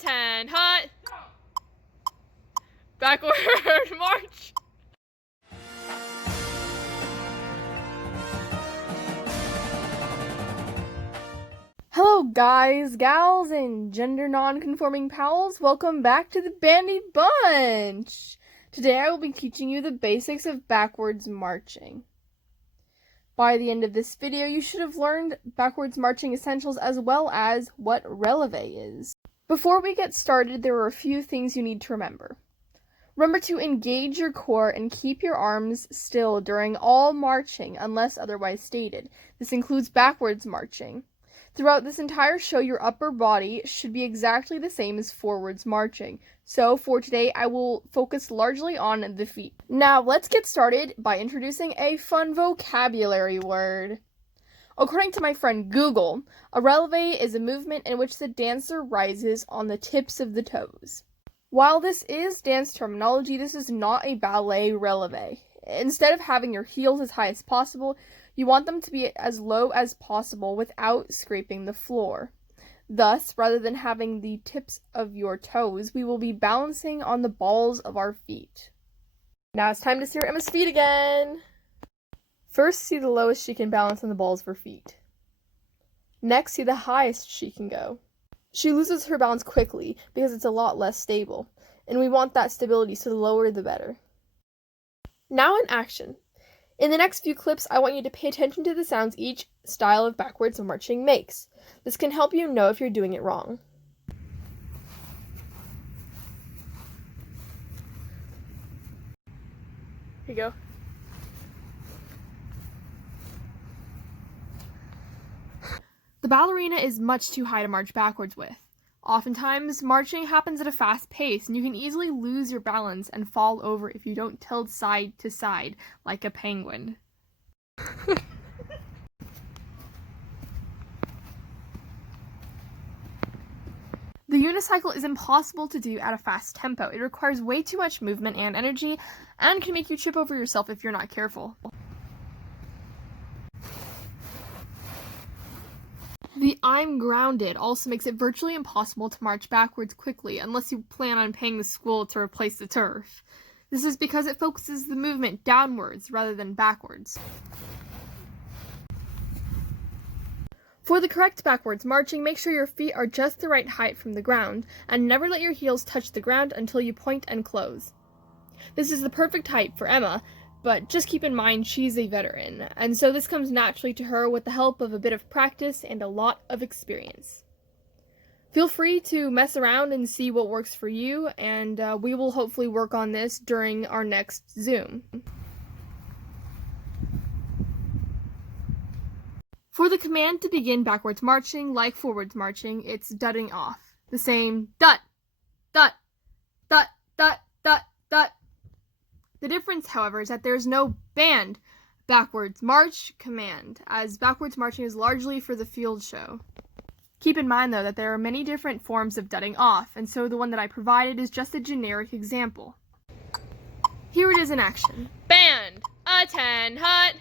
10, hut. Backward march. Hello guys, gals, and gender non-conforming pals. Welcome back to the Bandy Bunch. Today I will be teaching you the basics of backwards marching. By the end of this video, you should have learned backwards marching essentials as well as what releve is. Before we get started, there are a few things you need to remember. Remember to engage your core and keep your arms still during all marching unless otherwise stated. This includes backwards marching. Throughout this entire show, your upper body should be exactly the same as forwards marching. So for today, I will focus largely on the feet. Now let's get started by introducing a fun vocabulary word. According to my friend Google, a releve is a movement in which the dancer rises on the tips of the toes. While this is dance terminology, this is not a ballet releve. Instead of having your heels as high as possible, you want them to be as low as possible without scraping the floor. Thus, rather than having the tips of your toes, we will be balancing on the balls of our feet. Now it's time to see Emma's feet again. First, see the lowest she can balance on the balls of her feet. Next, see the highest she can go. She loses her balance quickly because it's a lot less stable, and we want that stability, so the lower the better. Now in action. In the next few clips, I want you to pay attention to the sounds each style of backwards marching makes. This can help you know if you're doing it wrong. Here you go. The ballerina is much too high to march backwards with. Oftentimes, marching happens at a fast pace, and you can easily lose your balance and fall over if you don't tilt side to side like a penguin. The unicycle is impossible to do at a fast tempo. It requires way too much movement and energy, and can make you trip over yourself if you're not careful. The I'm grounded also makes it virtually impossible to march backwards quickly unless you plan on paying the school to replace the turf. This is because it focuses the movement downwards rather than backwards. For the correct backwards marching, make sure your feet are just the right height from the ground, and never let your heels touch the ground until you point and close. This is the perfect height for Emma, but just keep in mind she's a veteran, and so this comes naturally to her with the help of a bit of practice and a lot of experience. Feel free to mess around and see what works for you, and we will hopefully work on this during our next Zoom. For the command to begin backwards marching, like forwards marching, it's dutting off. The same dut, dut, dut, dut, dut, dut. The difference, however, is that there is no band backwards march command, as backwards marching is largely for the field show. Keep in mind, though, that there are many different forms of dutting off, and so the one that I provided is just a generic example. Here it is in action. Band, a 10, hut.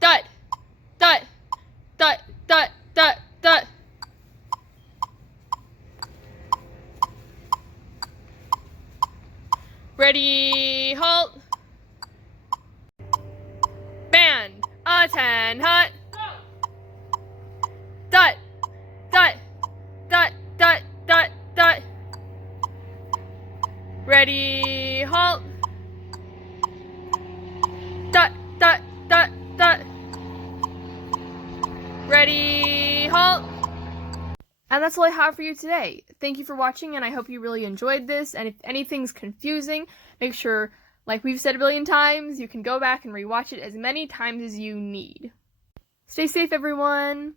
Dut, dut, dut, dut, dut, dut. Ready, halt. Band, a 10, hut. Dut, dut, dut, dut, dut, dut. Ready, halt. Dut, dut, dut, dut. Ready, halt. And that's all I have for you today. Thank you for watching, and I hope you really enjoyed this. And if anything's confusing, make sure, like we've said a billion times, you can go back and rewatch it as many times as you need. Stay safe, everyone!